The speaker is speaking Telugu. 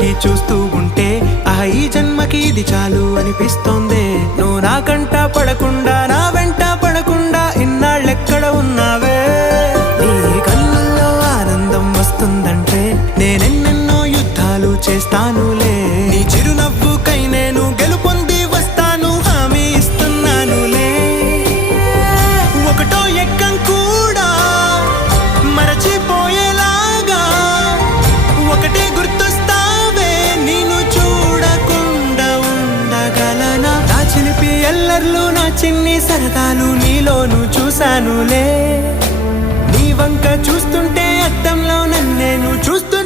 పెట్టి చూస్తూ ఉంటే ఈ జన్మకి ఇది చాలు అనిపిస్తోంది. నువ్వు నా కంట పడకుండా నా వెంట పడకుండా ఇన్నాళ్ళెక్కడ ఉన్నావే? నీ కళ్ళల్లో ఆనందం వస్తుందంటే నేనెన్నెన్నో యుద్ధాలు చేస్తానులే. నీ చిరునవ్వుకై నేను గెలుపొంది వస్తాను, హామీ ఇస్తున్నానులే. ఒకటో ఎక్కం కూడా మరచిపోయేలాగా ఒకటే గుర్తొస్తావే, నేను చూడకుండా ఉండగలనా? నా చిలిపి ఎల్లర్లు నా చిన్ని సరదాలు నీలోను చూశానులే. నీ వంక చూస్తుంటే అద్దంలో నన్నేను చూస్తూ